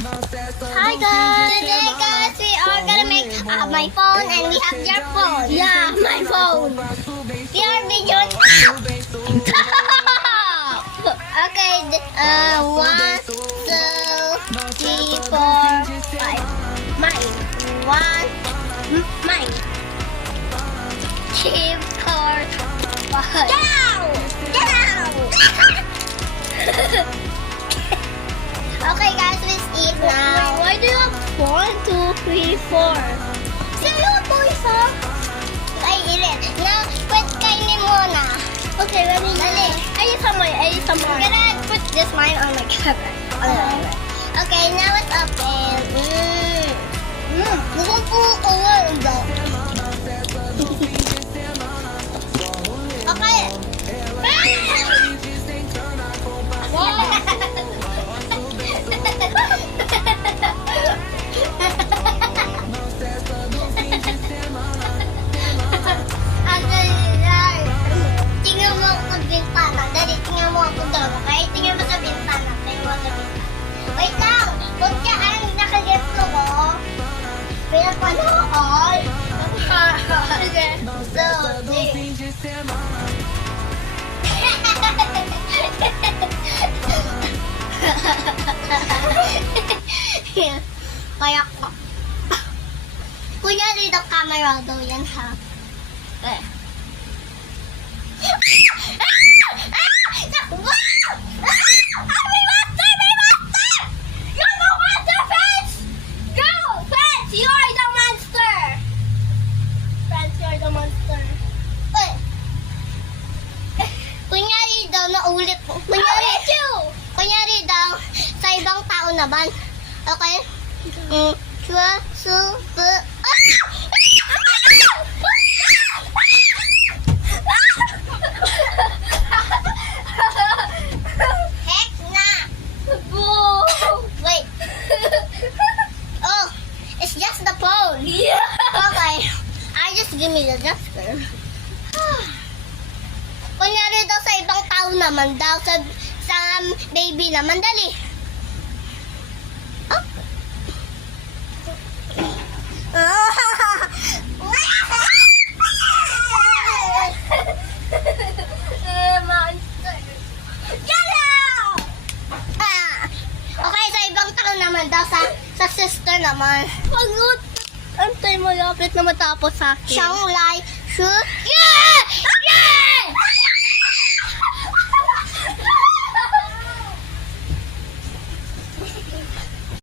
Hi guys! Today guys, we are gonna make my phone and we have your phone. Yeah, my phone. We are videoing. Okay, 1, 2, 3, 4, 5. Mine. 1, mine. 3, 4, 5. Get out! Get out! Okay guys, let's eat now. Why do you have 1, 2, 3, 4? Sino po isa? Ay, ilit. Now, pwede kainin muna. Okay, ready? Dali. I eat some more. I'm gonna put this mine on my cover. Okay, now it's open. Mukhang po ko nga. Okay. Tingnan mo ako sa bintana. Dali, tingnan mo ako doon. Okay? Tingnan mo sa bintana. Tingnan mo sa bintana. Wait lang! Huwag ka ang nakagesto ko. Pinapanood. Sige. So, kaya ko. Kunyari daw camera daw yan ha. Eh. May monster! May monster! Go, monster, Fence! Go, Fence! You are the monster! Fence, you are the monster. Eh. Kunyari daw naulit. Kunyari daw sa ibang tao naman. Okay? Heck na! Wait. Oh, it's just the phone. Yeah. Okay. Just give me the duster. Kunyari daw sa ibang tao naman daw, sa baby naman, dali. Monster. Get out! Okay, sa ibang tao naman daw, sa sister naman. Pagod. Antay mo, lapit na matapos sa akin. Siyang like, shoot. Yeah!